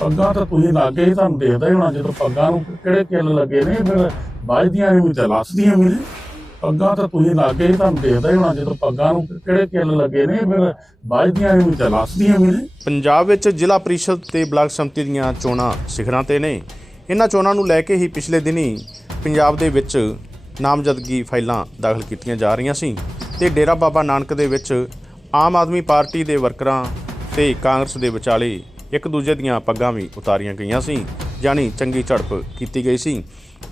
ਪੱਗਾਂ ਤਾਂ ਤੁਸੀਂ ਲਾਗੇ ਹੀ ਤੁਹਾਨੂੰ ਦੇਖਦਾ ਹੀ ਹੋਣਾ, ਜਦੋਂ ਪੱਗਾਂ ਨੂੰ ਕਿਹੜੇ ਕਿੱਲ ਲੱਗੇ ਨੇ, ਫਿਰ ਵੱਜਦੀਆਂ ਵੀ ਤੇ ਲੱਸਦੀਆਂ ਵੀ ਨੇ। ਪੱਗਾਂ ਤਾਂ ਤੁਸੀਂ ਲਾਗੇ ਹੀ ਤੁਹਾਨੂੰ ਦੇਖਦਾ ਹੀ ਹੋਣਾ, ਜਦੋਂ ਪੱਗਾਂ ਨੂੰ ਕਿਹੜੇ ਕਿੱਲ ਲੱਗੇ ਨੇ, ਫਿਰ ਵੱਜਦੀਆਂ ਵੀ ਤੇ ਲੱਸਦੀਆਂ ਵੀ ਨੇ। ਪੰਜਾਬ ਵਿੱਚ ਜ਼ਿਲ੍ਹਾ ਪ੍ਰੀਸ਼ਦ ਤੇ ਬਲਾਕ ਸੰਮਤੀ ਦੀਆਂ ਚੋਣਾਂ ਸਿਖਰਾਂ ਤੇ ਨੇ। ਇਹਨਾਂ ਚੋਣਾਂ ਨੂੰ ਲੈ ਕੇ ਹੀ ਪਿਛਲੇ ਦਿਨੀ ਪੰਜਾਬ ਦੇ ਵਿੱਚ ਨਾਮਜ਼ਦਗੀ ਫਾਈਲਾਂ ਦਾਖਲ ਕੀਤੀਆਂ ਜਾ ਰਹੀਆਂ ਸੀ ਤੇ ਡੇਰਾ ਬਾਬਾ ਨਾਨਕ ਦੇ ਵਿੱਚ ਆਮ ਆਦਮੀ ਪਾਰਟੀ ਦੇ ਵਰਕਰਾਂ ਤੇ ਕਾਂਗਰਸ ਦੇ ਵਿਚਾਲੇ ਇੱਕ ਦੂਜੇ ਦੀਆਂ ਪੱਗਾਂ ਵੀ ਉਤਾਰੀਆਂ ਗਈਆਂ ਸੀ, ਜਾਣੀ ਚੰਗੀ ਝੜਪ ਕੀਤੀ ਗਈ ਸੀ।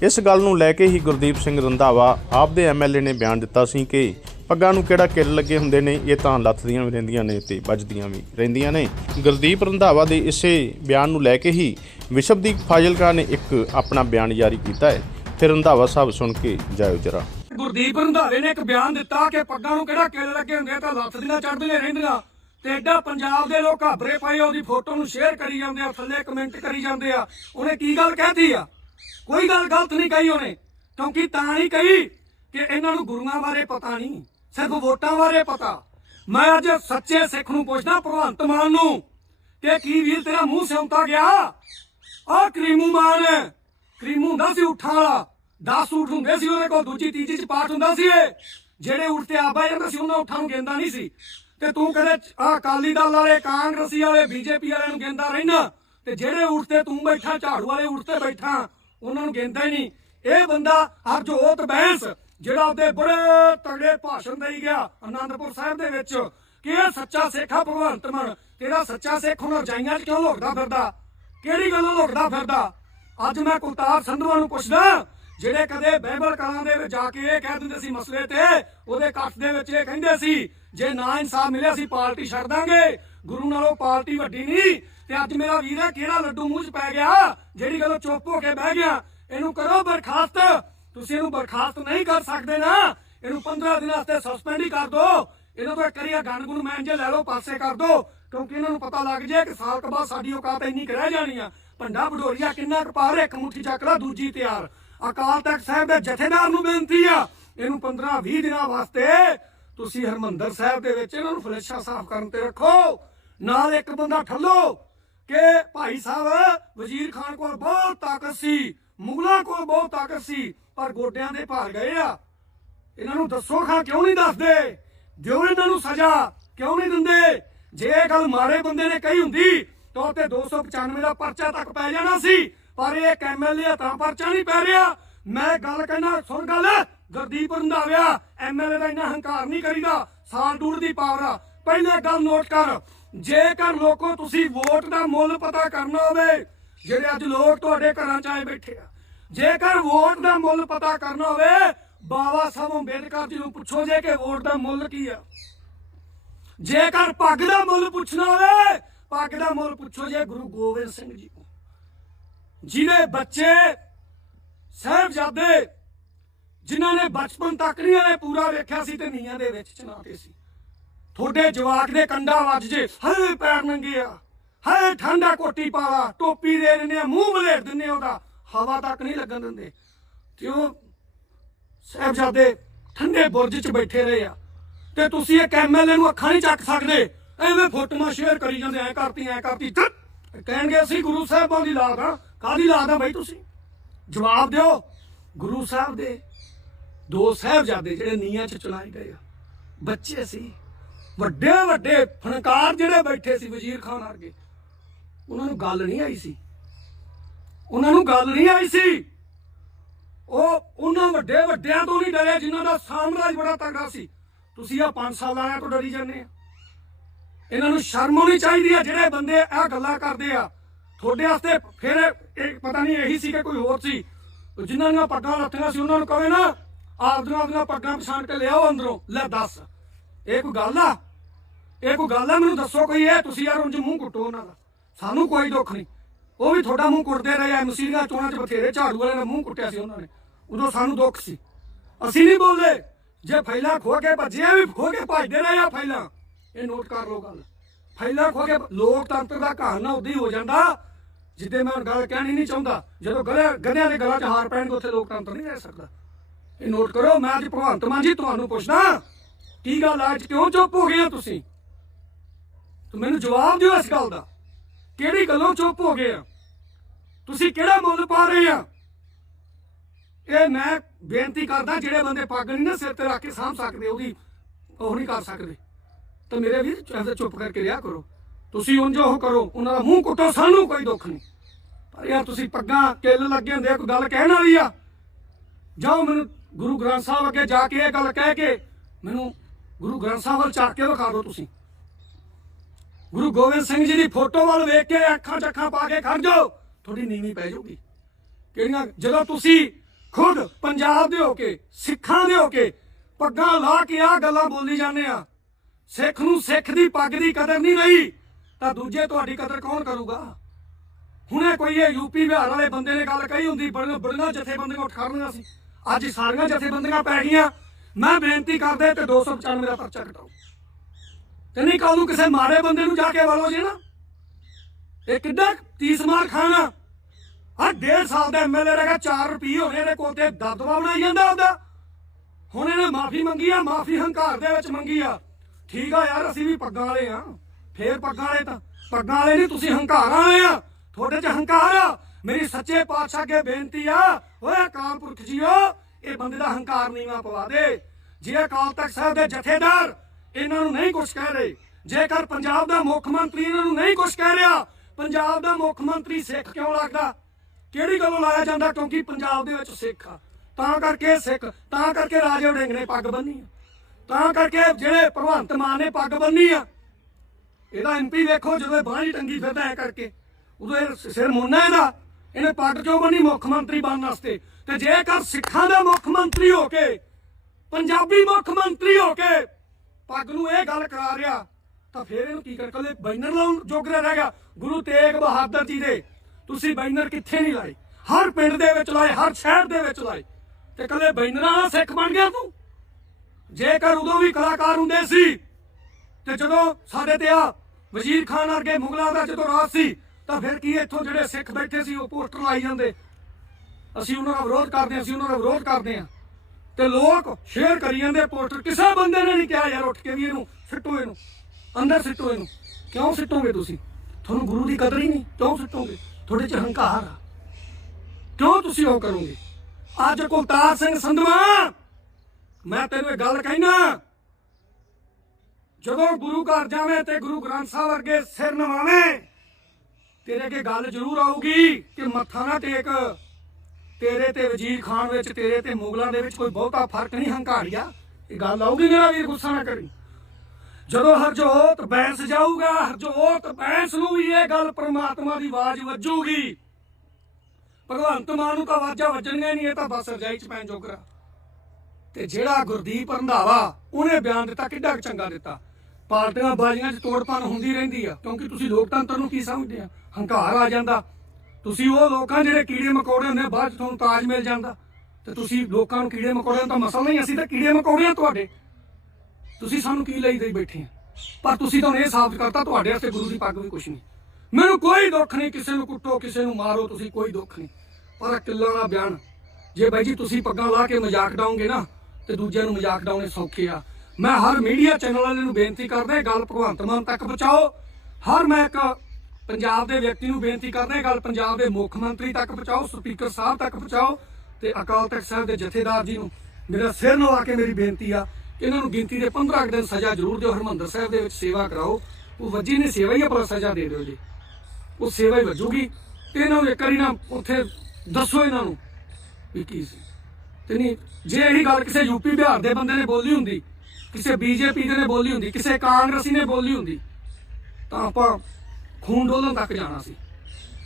ਇਸ ਗੱਲ ਨੂੰ ਲੈ ਕੇ ਹੀ ਗੁਰਦੀਪ ਸਿੰਘ ਰੰਧਾਵਾ ਆਪ ਦੇ ਐਮਐਲਏ ਨੇ ਬਿਆਨ ਦਿੱਤਾ ਸੀ ਕਿ ਪੱਗਾਂ ਨੂੰ ਕਿਹੜਾ ਕਿੱਲ ਲੱਗੇ ਹੁੰਦੇ ਨੇ, ਇਹ ਤਾਂ ਲੱਥਦੀਆਂ ਵੀ ਰਹਿੰਦੀਆਂ ਨੇ ਤੇ ਵੱਜਦੀਆਂ ਵੀ ਰਹਿੰਦੀਆਂ ਨੇ। ਗੁਰਦੀਪ ਰੰਧਾਵਾ ਦੇ ਇਸੇ ਬਿਆਨ ਨੂੰ ਲੈ ਕੇ ਹੀ ਵਿਸ਼ਵਦੀਪ ਫਾਜ਼ਿਲਕਾ ਨੇ ਇੱਕ ਆਪਣਾ ਬਿਆਨ ਜਾਰੀ ਕੀਤਾ ਹੈ। ਫਿਰ ਰੰਧਾਵਾ ਸਾਹਿਬ ਸੁਣ ਕੇ ਜਾਇਓ ਜਰਾ। ਗੁਰਦੀਪ ਰੰਧਾਵੇ ਨੇ ਇੱਕ ਬਿਆਨ ਦਿੱਤਾ ਕਿ ਪੱਗਾਂ ਨੂੰ ਕਿਹੜਾ ਕਿੱਲ ਲੱਗੇ ਹੁੰਦੇ ਤਾਂ ਲੱਥ ਦੀਆਂ ਰਹਿੰਦੀਆਂ। ਤੇ ਐਡਾ ਪੰਜਾਬ ਦੇ ਲੋਕ ਘਾਬਰੇ ਪਏ ਉਹਦੀ ਫੋਟੋ ਨੂੰ ਸ਼ੇਅਰ ਕਰੀ ਜਾਂਦੇ ਆ, ਥੱਲੇ ਕਮੈਂਟ ਕਰੀ ਜਾਂਦੇ ਆ। ਉਹਨੇ ਕੀ ਗੱਲ ਕਹਿਤੀ ਆ? ਕੋਈ ਗੱਲ ਗਲਤ ਨਹੀਂ ਕਹੀ ਉਹਨੇ, ਕਿਉਂਕਿ ਤਾਂ ਨਹੀਂ ਕਹੀ ਕਿ ਇਹਨਾਂ ਨੂੰ ਗੁਰੂਆਂ ਬਾਰੇ ਪਤਾ ਨਹੀਂ, ਸਿਰਫ ਵੋਟਾਂ ਬਾਰੇ ਪਤਾ। ਮੈਂ ਅੱਜ ਸੱਚੇ ਸਿੱਖ ਨੂੰ ਪੁੱਛਦਾ, ਭਗਵੰਤ ਮਾਨ ਨੂੰ, ਕਿ ਕੀ ਵੀਰ ਤੇਰਾ ਮੂੰਹ ਸਿਉਂਤਾ ਗਿਆ? ਆ ਕਰੀਮੂ ਮਾਨ, ਕਰੀਮੂ ਹੁੰਦਾ ਸੀ ਉਠਾਂ ਵਾਲਾ 10 ਊਠ ਹੁੰਦੇ ਸੀ ਉਹਦੇ ਕੋਲ, ਦੂਜੀ ਤੀਜੀ ਚ ਪਾਠ ਹੁੰਦਾ ਸੀ ਇਹ। ਜਿਹੜੇ ਊਠ ਤੇ ਆਬਾ ਜਾਂਦਾ ਸੀ, ਉਹਨਾਂ ਉਠਾਂ ਨੂੰ ਗੇਂਦਾ ਨਹੀਂ ਸੀ। ਤੇ ਤੂੰ ਕਦੇ ਆ ਅਕਾਲੀ ਦਲ ਵਾਲੇ, ਕਾਂਗਰਸੀ ਵਾਲੇ, ਬੀਜੇਪੀ ਵਾਲਿਆਂ ਨੂੰ ਗੇਂਦਾ ਰਹਿਣਾ। ਤੇ ਜਿਹੜੇ ਊਠ ਤੇ ਤੂੰ ਬੈਠਾ, ਝਾੜੂ ਵਾਲੇ ਊਠ ਤੇ ਬੈਠਾ, ਉਹਨਾਂ ਨੂੰ ਗੇਂਦਾ ਹੀ ਨਹੀਂ। ਇਹ ਬੰਦਾ ਹਰਜੋਤ ਬੈਂਸ, ਜਿਹੜਾ ਉਹਦੇ ਬੜੇ ਤਗੜੇ ਭਾਸ਼ਣ ਦੇਈ ਗਿਆ ਅਨੰਦਪੁਰ ਸਾਹਿਬ ਦੇ ਵਿੱਚ। ਕਿ ਇਹ ਸੱਚਾ ਸਿੱਖ ਆ ਭਗਵੰਤ ਮਾਨ? ਤੇਰਾ ਸੱਚਾ ਸਿੱਖ ਹੁਣ ਰਜਾਈਆਂ 'ਚ ਕਿਉਂ ਲੁਕਦਾ ਫਿਰਦਾ? ਕਿਹੜੀ ਗੱਲੋਂ ਲੁਕਦਾ ਫਿਰਦਾ? ਅੱਜ ਮੈਂ ਕੁਲਤਾਰ ਸੰਧਵਾ ਨੂੰ ਪੁੱਛਦਾ ਜਿਹੜੇ ਕਦੇ ਬਹਿਬਲ ਕਲਾਂ ਦੇ ਵਿੱਚ ਜਾ ਕੇ ਇਹ ਕਹਿ ਦਿੰਦੇ ਸੀ ਮਸਲੇ ਤੇ, ਉਹਦੇ ਇਕੱਠ ਦੇ ਵਿੱਚ ਇਹ ਕਹਿੰਦੇ ਸੀ, ਜੇ ਨਾ ਇਨਸਾਫ ਮਿਲਿਆ ਸੀ ਪਾਰਟੀ ਛੱਡ ਦਾਂਗੇ। ਗੁਰੂ ਨਾਲੋਂ ਪਾਰਟੀ ਵੱਡੀ ਨਹੀਂ। ਤੇ ਅੱਜ ਮੇਰਾ ਵੀਰ ਹੈ, ਕਿਹੜਾ ਲੱਡੂ ਮੂੰਹ 'ਚ ਪੈ ਗਿਆ? ਜਿਹੜੀ ਗੱਲੋਂ ਚੁੱਪ ਹੋ ਕੇ ਬਹਿ ਗਿਆ, ਇਹਨੂੰ ਕਰੋ ਬਰਖਾਸਤ। ਤੁਸੀਂ ਇਹਨੂੰ ਬਰਖਾਸਤ ਨਹੀਂ ਕਰ ਸਕਦੇ ਨਾ। ਇਹਨੂੰ 15 ਦਿਨਾਂ ਵਾਸਤੇ ਸਸਪੈਂਡ ਹੀ ਕਰ ਦਿਓ ਇਹਨਾਂ ਤੋਂ ਇੱਕ ਕਰੀਆ ਗਨ ਗੁਣ ਮੈਨ ਜੇ ਲੈ ਲਓ, ਪਾਸੇ ਕਰ ਦਿਓ ਕਿਉਂਕਿ ਇਹਨਾਂ ਨੂੰ ਪਤਾ ਲੱਗ ਜਾਏ ਕਿ ਸਾਲ ਕੁ ਬਾਅਦ ਸਾਡੀ ਔਕਾਤ ਇੰਨੀ ਕੁ ਰਹਿ ਜਾਣੀ ਆ ਭੰਡਾ ਭਡੋਰੀਆ ਕਿੰਨਾ ਕੁ ਪਾਰ ਇੱਕ ਮੁੱਠੀ ਚੱਕ ਲਾ, ਦੂਜੀ ਤਿਆਰ। ਅਕਾਲ ਤਖਤ ਸਾਹਿਬ ਦੇ ਜਥੇਦਾਰ ਨੂੰ ਬੇਨਤੀ ਆ, ਇਹਨੂੰ 15 20 ਦਿਨਾਂ ਵਾਸਤੇ ਤੁਸੀਂ ਹਰਮੰਦਰ ਸਾਹਿਬ ਦੇ ਵਿੱਚ ਇਹਨਾਂ ਨੂੰ ਫਲੇਸ਼ਾ ਸਾਫ਼ ਕਰਨ ਤੇ ਰੱਖੋ, ਨਾਲ ਇੱਕ ਬੰਦਾ ਠੱਲੋ ਕਿ ਭਾਈ ਸਾਹਿਬ, ਵਜ਼ੀਰ ਖਾਨ ਕੋਲ ਬਹੁਤ ਤਾਕਤ ਸੀ, ਮੁਗਲਾਂ ਕੋਲ ਬਹੁਤ ਤਾਕਤ ਸੀ, ਪਰ ਗੋਡਿਆਂ ਦੇ ਭਾਰ ਗਏ ਆ। ਇਹਨਾਂ ਨੂੰ ਦੱਸੋ ਖਾਂ ਕਿਉਂ ਨਹੀਂ ਦੱਸਦੇ? ਦਿਓ ਇਹਨਾਂ ਨੂੰ ਸਜ਼ਾ ਕਿਉਂ ਨਹੀਂ ਦਿੰਦੇ? ਜੇ ਇਹ ਗੱਲ ਮਾਰੇ ਬੰਦੇ ਨੇ ਕਹੀ ਹੁੰਦੀ, ਤਾਂ ਉਹ ਤੇ 295 ਦਾ ਪਰਚਾ ਤੱਕ ਪੈ ਜਾਣਾ ਸੀ। ਪਰ ਇਹ ਐਮਐਲਏ ਤਾਂ ਪਰਚਾ ਨਹੀਂ ਪੈ ਰਿਹਾ। ਮੈਂ ਗੱਲ ਕਹਿਣਾ ਸੁਣ ਗੱਲ। ਗੁਰਦੀਪ ਰੰਧਾਵਿਆ ਐਮਐਲਏ ਦਾ ਇੰਨਾ ਹੰਕਾਰ ਨਹੀਂ ਕਰੀਦਾ। ਸਾਲ ਡੂੜ ਦੀ ਪਾਵਰ ਆ। ਪਹਿਲੇ ਗੱਲ ਨੋਟ ਕਰ। ਜੇਕਰ ਲੋਕੋ ਤੁਸੀਂ ਵੋਟ ਦਾ ਮੁੱਲ ਪਤਾ ਕਰਨਾ ਹੋਵੇ, ਜਿਹੜੇ ਅੱਜ ਲੋਕ ਤੁਹਾਡੇ ਘਰਾਂ 'ਚ ਆਏ ਬੈਠੇ ਆ, ਜੇਕਰ ਵੋਟ ਦਾ ਮੁੱਲ ਪਤਾ ਕਰਨਾ ਹੋਵੇ, ਬਾਬਾ ਸਾਹਿਬ ਅੰਬੇਦਕਰ ਜੀ ਨੂੰ ਪੁੱਛੋ ਜੇ ਕਿ ਵੋਟ ਦਾ ਮੁੱਲ ਕੀ ਆ। ਜੇਕਰ ਪੱਗ ਦਾ ਮੁੱਲ ਪੁੱਛਣਾ ਹੋਵੇ, ਪੱਗ ਦਾ ਮੁੱਲ ਪੁੱਛੋ ਜੇ ਗੁਰੂ ਗੋਬਿੰਦ ਸਿੰਘ ਜੀ ਨੂੰ ਬੱਚੇ ਸਾਹਿਬਜ਼ਾਦੇ, ਜਿਨ੍ਹਾਂ ਨੇ ਬਚਪਨ ਤੱਕ ਨਹੀਂ ਇਹਨੇ ਪੂਰਾ ਵੇਖਿਆ ਸੀ ਤੇ ਨੀਆਂ ਦੇ ਵਿੱਚ ਚਨਾਤੇ ਸੀ। ਤੁਹਾਡੇ ਜਵਾਕ ਦੇ ਕੰਡਾ ਵੱਜ ਜੇ ਹਏ ਪੈਰ ਨੰਗੇ ਆ ਹਏ ਠੰਡਾ ਕੋਟੀ ਪਾਲਾ, ਟੋਪੀ ਦੇ ਦਿੰਦੇ ਆ, ਮੂੰਹ ਬਲੇਟ ਦਿੰਦੇ ਆ ਉਹਦਾ, ਹਵਾ ਤੱਕ ਨਹੀਂ ਲੱਗਣ ਦਿੰਦੇ। ਤੇ ਉਹ ਸਾਹਿਬਜ਼ਾਦੇ ਠੰਡੇ ਬੁਰਜ 'ਚ ਬੈਠੇ ਰਹੇ ਆ। ਤੇ ਤੁਸੀਂ ਇੱਕ ਐਮਐਲਏ ਨੂੰ ਅੱਖਾਂ ਨਹੀਂ ਚੱਕ ਸਕਦੇ, ਐਵੇਂ ਫੋਟੋਆਂ ਸ਼ੇਅਰ ਕਰੀ ਜਾਂਦੇ, ਐ ਕਰਤੀ ਐ ਕਰਤੀ ਕਹਿਣਗੇ ਅਸੀਂ ਗੁਰੂ ਸਾਹਿਬਾਂ ਦੀ ਲਾਦ ਆ। ਕਾਦੀ ਲਾਦ ਆ ਬਈ ਤੁਸੀਂ? ਜਵਾਬ ਦਿਓ ਗੁਰੂ ਸਾਹਿਬ ਦੇ ਦੋ ਸਾਹਿਬਜ਼ਾਦੇ ਜਿਹੜੇ ਨੀਹਾਂ 'ਚ ਚੁਣਾਏ ਗਏ ਆ। ਬੱਚੇ ਸੀ। ਵੱਡੇ ਵੱਡੇ ਫਨਕਾਰ ਜਿਹੜੇ ਬੈਠੇ ਸੀ ਵਜ਼ੀਰ ਖਾਨ ਵਰਗੇ। ਉਹਨਾਂ ਨੂੰ ਗੱਲ ਨਹੀਂ ਆਈ ਸੀ। ਉਹਨਾਂ ਨੂੰ ਗੱਲ ਨਹੀਂ ਆਈ ਸੀ। ਉਹ ਉਹਨਾਂ ਵੱਡੇ ਵੱਡਿਆਂ ਤੋਂ ਨਹੀਂ ਡਰੇ ਜਿਨ੍ਹਾਂ ਦਾ ਸਾਮਰਾਜ ਬੜਾ ਤਗੜਾ ਸੀ। ਤੁਸੀਂ ਆ 5 ਸਾਲ ਆਇਆ ਤੋਂ ਡਰੀ ਜਾਂਦੇ ਆ। ਇਹਨਾਂ ਨੂੰ ਸ਼ਰਮ ਆਉਣੀ ਚਾਹੀਦੀ ਆ ਜਿਹੜੇ ਬੰਦੇ ਇਹ ਗੱਲਾਂ ਕਰਦੇ ਆ। ਤੁਹਾਡੇ ਵਾਸਤੇ ਫਿਰ ਇਹ ਪਤਾ ਨਹੀਂ ਇਹੀ ਸੀ ਕਿ ਕੋਈ ਹੋਰ ਸੀ। ਜਿਨ੍ਹਾਂ ਦੀਆਂ ਪੱਗਾਂ ਲੱਥੀਆਂ ਸੀ, ਉਹਨਾਂ ਨੂੰ ਕਹੇ ਨਾ, ਆਪਦੀਆਂ ਆਪਦੀਆਂ ਪੱਗਾਂ ਪਛਾਣ ਕੇ ਲਿਆਓ ਅੰਦਰੋਂ। ਲੈ ਦੱਸ, ਇਹ ਕੋਈ ਗੱਲ ਆ? ਇਹ ਕੋਈ ਗੱਲ ਆ? ਮੈਨੂੰ ਦੱਸੋ ਕੋਈ ਇਹ, ਤੁਸੀਂ ਯਾਰ ਉਂਝ ਮੂੰਹ ਕੁੱਟੋ ਉਹਨਾਂ ਦਾ। ਸਾਨੂੰ ਕੋਈ ਦੁੱਖ ਨਹੀਂ। ਉਹ ਵੀ ਤੁਹਾਡਾ ਮੂੰਹ ਕੁੱਟਦੇ ਰਹੇ ਐਮਸੀ ਦੀਆਂ ਚੋਣਾਂ 'ਚ ਬਥੇਰੇ ਝਾੜੂ ਵਾਲੇ ਦਾ ਮੂੰਹ ਕੁੱਟਿਆ ਸੀ ਉਹਨਾਂ ਨੇ। ਉਦੋਂ ਸਾਨੂੰ ਦੁੱਖ ਸੀ। ਅਸੀਂ ਨਹੀਂ ਬੋਲਦੇ। ਜੇ ਫੈਲਾ ਖੋ ਕੇ ਭੱਜਿਆ ਵੀ ਖੋ ਕੇ ਭੱਜਦੇ ਰਹੇ ਆ ਫੈਲਾ ਇਹ ਨੋਟ ਕਰ ਲਓ ਗੱਲ। ਫੈਲਾ ਖੋ ਕੇ ਲੋਕਤੰਤਰ ਦਾ ਘਾਣ ਨਾ ਉਦੋਂ ਹੀ ਹੋ ਜਾਂਦਾ ਜਿੱਦੇ ਮੈਂ ਹੁਣ ਗੱਲ ਕਹਿਣੀ ਨਹੀਂ ਚਾਹੁੰਦਾ। ਜਦੋਂ ਗਲੇ ਗਧਿਆਂ ਦੇ ਗਲਾਂ 'ਚ ਹਾਰ ਪੈਣਗੇ ਉੱਥੇ ਲੋਕਤੰਤਰ ਨਹੀਂ ਰਹਿ ਸਕਦਾ। ਇਹ ਨੋਟ ਕਰੋ ਮੈਂ ਅੱਜ ਭਗਵੰਤ ਮਾਨ ਜੀ ਤੁਹਾਨੂੰ ਪੁੱਛਦਾ ਕੀ ਗੱਲ ਆ, ਅੱਜ ਕਿਉਂ ਚੁੱਪ ਹੋ ਗਏ ਆ ਤੁਸੀਂ? ਤੂੰ ਮੈਨੂੰ ਜਵਾਬ ਦਿਓ ਇਸ ਗੱਲ ਦਾ। ਕਿਹੜੀ ਗੱਲੋਂ ਚੁੱਪ ਹੋ ਗਏ ਆ? ਤੁਸੀਂ ਕਿਹੜਾ ਮੁੱਲ ਪਾ ਰਹੇ ਆ? ਇਹ ਮੈਂ ਬੇਨਤੀ ਕਰਦਾ ਜਿਹੜੇ ਬੰਦੇ ਪੱਗ ਨਹੀਂ ਨਾ ਸਿਰ ਤੇ ਰੱਖ ਕੇ ਸਾਂਭ ਸਕਦੇ ਉਹਦੀ ਉਹ ਨਹੀਂ ਕਰ ਸਕਦੇ। ਤਾਂ ਮੇਰੇ ਵੀਰ ਚਾਹੇ ਚੁੱਪ ਕਰਕੇ ਰਿਹਾ ਕਰੋ। ਤੁਸੀਂ ਉਂਝ ਉਹ ਕਰੋ ਉਹਨਾਂ ਦਾ ਮੂੰਹ ਕੁੱਟੋ ਸਾਨੂੰ ਕੋਈ ਦੁੱਖ ਨਹੀਂ। ਪਰ ਯਾਰ ਤੁਸੀਂ ਪੱਗਾਂ ਕਿੱਲ ਲੱਗੇ ਹੁੰਦੇ ਆ, ਕੋਈ ਗੱਲ ਕਹਿਣ ਵਾਲੀ ਆ। ਜਾਓ ਮੈਨੂੰ ਗੁਰੂ ਗ੍ਰੰਥ ਸਾਹਿਬ ਅੱਗੇ ਜਾ ਕੇ ਇਹ ਗੱਲ ਕਹਿ ਕੇ ਮੈਨੂੰ ਗੁਰੂ ਗ੍ਰੰਥ ਸਾਹਿਬ ਵੱਲ ਚੱਕ ਕੇ ਵਿਖਾ ਦਿਓ ਤੁਸੀਂ। ਗੁਰੂ ਗੋਬਿੰਦ ਸਿੰਘ ਜੀ ਦੀ ਫੋਟੋ ਵੱਲ ਵੇਖ ਕੇ ਅੱਖਾਂ ਚੱਖਾਂ ਪਾ ਕੇ ਖੜ ਜਾਓ ਤੁਹਾਡੀ ਨੀਵੀਂ ਪੈ ਜਾਊਗੀ। ਕਿਹੜੀਆਂ ਜਦੋਂ ਤੁਸੀਂ ਖੁਦ ਪੰਜਾਬ ਦੇ ਹੋ ਕੇ ਸਿੱਖਾਂ ਦੇ ਹੋ ਕੇ ਪੱਗਾਂ ਲਾ ਕੇ ਆ ਗੱਲਾਂ ਬੋਲੀ ਜਾਂਦੇ ਆ ਸਿੱਖ ਨੂੰ ਸਿੱਖ ਦੀ ਪੱਗ ਦੀ ਕਦਰ ਨਹੀਂ ਰਹੀ ਤਾਂ ਦੂਜੇ ਤੁਹਾਡੀ ਕਦਰ ਕੌਣ ਕਰੂਗਾ? ਹੁਣੇ ਕੋਈ ਇਹ ਯੂਪੀ ਬਿਹਾਰ ਵਾਲੇ ਬੰਦੇ ਨੇ ਗੱਲ ਕਹੀ ਹੁੰਦੀ, ਬੜੀਆਂ ਬੜੀਆਂ ਜਥੇਬੰਦੀਆਂ ਉੱਠ ਖੜਨੀਆਂ ਸੀ। ਅੱਜ ਸਾਰੀਆਂ ਜਥੇਬੰਦੀਆਂ ਪੈ ਗਈਆਂ। ਮੈਂ ਬੇਨਤੀ ਕਰਦਾ ਤੇ 295 ਦਾ ਪਰਚਾ ਕਟਾਓ। ਤੇ ਨਹੀਂ ਕੱਲ ਨੂੰ ਕਿਸੇ ਮਾਰੇ ਬੰਦੇ ਨੂੰ ਜਾ ਕੇ ਵਾਲੋ ਜੇ ਨਾ। ਇਹ ਕਿੱਡਾ ਤੀਸਮਾਰ ਖਾਣਾ ਆ। ਡੇਢ ਸਾਲ ਦਾ ਐਮਐਲਏ ਰਹੇਗਾ 4 ਰੁਪਏ ਹੋਣੇ ਇਹਦੇ ਕੋਲ ਤੇ ਦਬਦਬਾ ਬਣਾਈ ਜਾਂਦਾ ਉਹਦਾ ਹੁਣ ਇਹਨੇ ਮਾਫੀ ਮੰਗੀ ਆ, ਮਾਫੀ ਹੰਕਾਰ ਦੇ ਵਿੱਚ ਮੰਗੀ ਆ। ਠੀਕ ਆ ਯਾਰ, ਅਸੀਂ ਵੀ ਪੱਗਾਂ ਵਾਲੇ ਆ। ਫੇਰ ਪੱਗਾਂ ਵਾਲੇ ਤਾਂ ਪੱਗਾਂ ਵਾਲੇ ਨਹੀਂ, ਤੁਸੀਂ ਹੰਕਾਰਾਂ ਵਾਲੇ ਆ। ਤੁਹਾਡੇ 'ਚ ਹੰਕਾਰ ਆ। ਮੇਰੀ ਸੱਚੇ ਪਾਤਸ਼ਾਹ ਅੱਗੇ ਬੇਨਤੀ ਆ। ਓਏ ਅਕਾਲ ਪੁਰਖ ਜੀਓ, ਇਹ ਬੰਦੇ ਦਾ ਹੰਕਾਰ ਨੀਵਾ ਪਵਾ ਦੇ। ਜੇ ਅਕਾਲ ਤਖਤ ਸਾਹਿਬ ਦੇ ਜਥੇਦਾਰ ਇਹਨਾਂ ਨੂੰ ਨਹੀਂ ਕੁਝ ਕਹਿ ਰਹੇ, ਜੇਕਰ ਪੰਜਾਬ ਦਾ ਮੁੱਖ ਮੰਤਰੀ ਇਹਨਾਂ ਨੂੰ ਨਹੀਂ ਕੁਝ ਕਹਿ ਰਿਹਾ, ਪੰਜਾਬ ਦਾ ਮੁੱਖ ਮੰਤਰੀ ਸਿੱਖ ਕਿਉਂ ਲੱਗਦਾ? ਕਿਹੜੀ ਗੱਲੋਂ ਲਾਇਆ ਜਾਂਦਾ? ਕਿਉਂਕਿ ਪੰਜਾਬ ਦੇ ਵਿੱਚ ਸਿੱਖ ਆ। ਤਾਂ ਕਰਕੇ ਸਿੱਖ ਤਾਂ ਕਰਕੇ ਰਾਜੇ ਵੜਿੰਗ ਨੇ ਪੱਗ ਬੰਨੀ ਆ। ਤਾਂ ਕਰਕੇ ਜਿਹੜੇ ਭਗਵੰਤ ਮਾਨ ਨੇ ਪੱਗ ਬੰਨੀ ਆ, ਇਹਦਾ ਐਮਪੀ ਵੇਖੋ, ਜਦੋਂ ਇਹ ਬਾਂਹ ਟੰਗੀ ਫਿਰਦਾ ਐ ਕਰਕੇ, ਉਦੋਂ ਇਹ ਸਿਰ ਮੁੰਨਾ ਇਹਦਾ, ਇਹਨੇ ਪੱਗ ਕਿਉਂ ਬੰਨੀ ਮੁੱਖ ਮੰਤਰੀ ਬਣਨ ਵਾਸਤੇ? ਤੇ ਜੇਕਰ ਸਿੱਖਾਂ ਦਾ ਮੁੱਖ ਮੰਤਰੀ ਹੋ ਕੇ, ਪੰਜਾਬੀ ਮੁੱਖ ਮੰਤਰੀ ਹੋ ਕੇ ਪੱਗ ਨੂੰ ਇਹ ਗੱਲ ਕਰਾ ਰਿਹਾ, ਤਾਂ ਫਿਰ ਇਹਨੂੰ ਕੀ ਕਰ? ਕੱਲੇ ਬੈਨਰ ਲਾਉਣ ਜੋਗਰਾ ਰਹਿ ਗਿਆ। ਗੁਰੂ ਤੇਗ ਬਹਾਦਰ ਜੀ ਦੇ, ਤੁਸੀਂ ਬੈਨਰ ਕਿੱਥੇ ਨਹੀਂ ਲਾਏ? ਹਰ ਪਿੰਡ ਦੇ ਵਿੱਚ ਲਾਏ, ਹਰ ਸ਼ਹਿਰ ਦੇ ਵਿੱਚ ਲਾਏ। ਤੇ ਕੱਲੇ ਬੈਨਰਾਂ ਦਾ ਸਿੱਖ ਬਣ ਗਿਆ ਤੂੰ? ਜੇਕਰ ਉਦੋਂ ਵੀ ਕਲਾਕਾਰ ਹੁੰਦੇ ਸੀ, ਤੇ ਜਦੋਂ ਸਾਡੇ ਤੇ ਆ ਵਜ਼ੀਰ ਖਾਨ ਵਰਗੇ ਮੁਗਲਾਂ ਦਾ ਜਦੋਂ ਰਾਜ ਸੀ, ਤਾਂ ਫਿਰ ਕੀ ਇੱਥੋਂ ਜਿਹੜੇ ਸਿੱਖ ਬੈਠੇ ਸੀ, ਉਹ ਪੋਸਟਰ ਲਾਈ ਜਾਂਦੇ? ਅਸੀਂ ਉਹਨਾਂ ਦਾ ਵਿਰੋਧ ਕਰਦੇ ਹਾਂ, ਅਸੀਂ ਉਹਨਾਂ ਦਾ ਵਿਰੋਧ ਕਰਦੇ ਹਾਂ। ਤੇ ਲੋਕ ਸ਼ੇਅਰ ਕਰੀ ਜਾਂਦੇ ਪੋਸਟਰ, ਕਿਸੇ ਬੰਦੇ ਨੇ ਨਹੀਂ ਕਿਹਾ ਯਾਰ ਉੱਠ ਕੇ ਵੀ ਇਹਨੂੰ ਸਿੱਟੋ ਇਹਨੂੰ। ਅੰਦਰ ਸਿੱਟੋ ਇਹਨੂੰ। ਕਿਉਂ ਸਿੱਟੋਗੇ ਤੁਸੀਂ? ਤੁਹਾਨੂੰ ਗੁਰੂ ਦੀ ਕਦਰ ਹੀ ਨਹੀਂ। ਕਿਉਂ ਸਿੱਟੋਗੇ? ਤੁਹਾਡੇ ਚ ਹੰਕਾਰ ਆ। ਕਿਉਂ ਤੁਸੀਂ ਉਹ ਕਰੋਗੇ? ਅੱਜ ਕੁਲਤਾਰ ਸਿੰਘ ਸੰਧਵਾ ਮੈਂ ਤੈਨੂੰ ਇਹ ਗੱਲ ਕਹਿਣਾ ਜਦੋਂ ਗੁਰੂ ਘਰ ਜਾਵੇਂ ਤੇ ਗੁਰੂ ਗ੍ਰੰਥ ਸਾਹਿਬ ਵਰਗੇ ਸਿਰ ਨਵਾਵੇਂ, ਤੇਰੇ ਅੱਗੇ ਗੱਲ ਜ਼ਰੂਰ ਆਊਗੀ ਕਿ ਮੱਥਾ ਨਾ ਟੇਕ। ਤੇਰੇ ਤੇ ਵਜ਼ੀਰ ਖਾਨ ਵਿੱਚ, ਤੇਰੇ ਤੇ ਮੁਗਲਾਂ ਦੇ ਵਿੱਚ ਕੋਈ ਬਹੁਤਾ ਫ਼ਰਕ ਨਹੀਂ, ਹੰਕਾਰੀਆ। ਇਹ ਗੱਲ ਆਊਗੀ ਮੇਰਾ ਵੀਰ, ਗੁੱਸਾ ਨਾ ਕਰੀ। ਜਦੋਂ ਹਰਜੋਤ ਬੈਂਸ ਜਾਊਗਾ, ਹਰਜੋਤ ਬੈਂਸ ਨੂੰ ਵੀ ਇਹ ਗੱਲ ਪ੍ਰਮਾਤਮਾ ਦੀ ਆਵਾਜ਼ ਵੱਜੂਗੀ। ਭਗਵੰਤ ਮਾਨ ਨੂੰ ਤਾਂ ਆਵਾਜ਼ਾਂ ਵੱਜਣਗੀਆਂ ਹੀ ਨਹੀਂ, ਇਹ ਤਾਂ ਬਸ ਰਜਾਈ ਚ ਪੈਣ ਜੋਗਰਾ ਤੇ ਜਿਹੜਾ ਗੁਰਦੀਪ ਰੰਧਾਵਾ ਉਹਨੇ ਬਿਆਨ ਦਿੱਤਾ ਕਿੱਡਾ ਕੁ ਚੰਗਾ ਦਿੱਤਾ। ਪਾਰਟੀਆਂ ਬਾਜ਼ੀਆਂ 'ਚ ਤੋੜਪਾਨ ਹੁੰਦੀ ਰਹਿੰਦੀ ਆ ਕਿਉਂਕਿ ਤੁਸੀਂ ਲੋਕਤੰਤਰ ਨੂੰ ਕੀ ਸਮਝਦੇ ਆ? ਹੰਕਾਰ ਆ ਜਾਂਦਾ। ਤੁਸੀਂ ਉਹ ਲੋਕਾਂ ਜਿਹੜੇ ਕੀੜੇ ਮਕੌੜੇ ਹੁੰਦੇ ਆ, ਬਾਅਦ 'ਚ ਤੁਹਾਨੂੰ ਤਾਜ ਮਿਲ ਜਾਂਦਾ। ਤੇ ਤੁਸੀਂ ਲੋਕਾਂ ਨੂੰ ਕੀੜੇ ਮਕੌੜਿਆਂ ਤਾਂ ਮਸਲਾ ਨਹੀਂ ਅਸੀਂ ਤਾਂ ਕੀੜੇ ਮਕੌੜੇ ਆ ਤੁਹਾਡੇ। ਤੁਸੀਂ ਸਾਨੂੰ ਕੀ ਲਈ ਦੇਈ ਬੈਠੇ ਆ? ਪਰ ਤੁਸੀਂ ਤਾਂ ਇਹ ਸਾਬਤ ਕਰਤਾ ਤੁਹਾਡੇ ਵਾਸਤੇ ਗੁਰੂ ਦੀ ਪੱਗ ਵੀ ਕੁਛ ਨਹੀਂ। ਮੈਨੂੰ ਕੋਈ ਦੁੱਖ ਨਹੀਂ ਕਿਸੇ ਨੂੰ ਕੁੱਟੋ ਕਿਸੇ ਨੂੰ ਮਾਰੋ ਤੁਸੀਂ ਕੋਈ ਦੁੱਖ ਨਹੀਂ। ਪਰ ਆਹ ਕਿੱਲਾਂ ਦਾ ਬਿਆਨ ਜੇ ਬਾਈ ਜੀ ਤੁਸੀਂ ਪੱਗਾਂ ਲਾ ਕੇ ਮਜ਼ਾਕ ਡਾਉਂਗੇ ਨਾ ਤੇ ਦੂਜਿਆਂ ਨੂੰ ਮਜ਼ਾਕ ਡਾਉਣੇ ਸੌਖੇ ਆ। ਮੈਂ ਹਰ ਮੀਡੀਆ ਚੈਨਲ ਵਾਲਿਆਂ ਨੂੰ ਬੇਨਤੀ ਕਰਦਾ ਇਹ ਗੱਲ ਭਗਵੰਤ ਮਾਨ ਤੱਕ ਪਹੁੰਚਾਓ। ਹਰ ਮੈਂ ਇੱਕ ਪੰਜਾਬ ਦੇ ਵਿਅਕਤੀ ਨੂੰ ਬੇਨਤੀ ਕਰਦਾ ਇਹ ਗੱਲ ਪੰਜਾਬ ਦੇ ਮੁੱਖ ਮੰਤਰੀ ਤੱਕ ਪਹੁੰਚਾਓ, ਸਪੀਕਰ ਸਾਹਿਬ ਤੱਕ ਪਹੁੰਚਾਓ ਤੇ ਅਕਾਲ ਤਖਤ ਸਾਹਿਬ ਦੇ ਜਥੇਦਾਰ ਜੀ ਨੂੰ ਮੇਰਾ ਸਿਰ ਨਵਾ ਕੇ ਮੇਰੀ ਬੇਨਤੀ ਆ ਇਹਨਾਂ ਨੂੰ ਗਿਣਤੀ ਦੇ 15 ਕੁ ਦਿਨ ਸਜ਼ਾ ਜ਼ਰੂਰ ਦਿਓ। ਹਰਮੰਦਰ ਸਾਹਿਬ ਦੇ ਵਿੱਚ ਸੇਵਾ ਕਰਾਓ। ਉਹ ਵੱਜੀ ਨੇ ਸੇਵਾ ਹੀ ਆ ਪਰ ਸਜ਼ਾ ਦੇ ਦਿਓ ਜੀ। ਉਹ ਸੇਵਾ ਹੀ ਵੱਜੂਗੀ। ਤੇ ਇਹਨਾਂ ਨੂੰ ਇੱਕ ਵਾਰੀ ਨਾ ਉੱਥੇ ਦੱਸੋ ਇਹਨਾਂ ਨੂੰ ਵੀ ਕੀ ਸੀ। ਤੇ ਨਹੀਂ, ਜੇ ਇਹੀ ਗੱਲ ਕਿਸੇ ਯੂਪੀ ਬਿਹਾਰ ਦੇ ਬੰਦੇ ਨੇ ਬੋਲੀ ਹੁੰਦੀ, ਕਿਸੇ ਬੀਜੇਪੀ ਦੇ ਨੇ ਬੋਲੀ ਹੁੰਦੀ, ਕਿਸੇ ਕਾਂਗਰਸੀ ਨੇ ਬੋਲੀ ਹੁੰਦੀ, ਤਾਂ ਆਪਾਂ ਖੂਨ ਡੋਲਣ ਤੱਕ ਜਾਣਾ ਸੀ।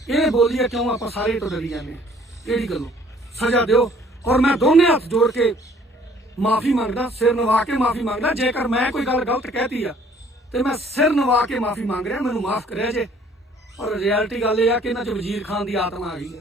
ਇਹ ਬੋਲੀ ਆ ਕਿਉਂ ਆਪਾਂ ਸਾਰੇ ਤੋਂ ਡਰੀ ਜਾਂਦੇ ਕਿਹੜੀ ਗੱਲੋਂ? ਸਜ਼ਾ ਦਿਓ। ਔਰ ਮੈਂ ਦੋਨੇ ਹੱਥ ਜੋੜ ਕੇ ਮਾਫੀ ਮੰਗਦਾ, ਸਿਰ ਨਵਾ ਕੇ ਮਾਫੀ ਮੰਗਦਾ। ਜੇਕਰ ਮੈਂ ਕੋਈ ਗੱਲ ਗਲਤ ਕਹਿਤੀ ਆ, ਤੇ ਮੈਂ ਸਿਰ ਨਵਾ ਕੇ ਮਾਫੀ ਮੰਗ ਰਿਹਾ, ਮੈਨੂੰ ਮਾਫ ਕਰਿਆ ਜੇ। ਔਰ ਰਿਐਲਿਟੀ ਗੱਲ ਇਹ ਆ ਕਿ ਇਹਨਾਂ 'ਚ ਵਜ਼ੀਰ ਖਾਨ ਦੀ ਆਤਮਾ ਆ ਗਈ ਆ।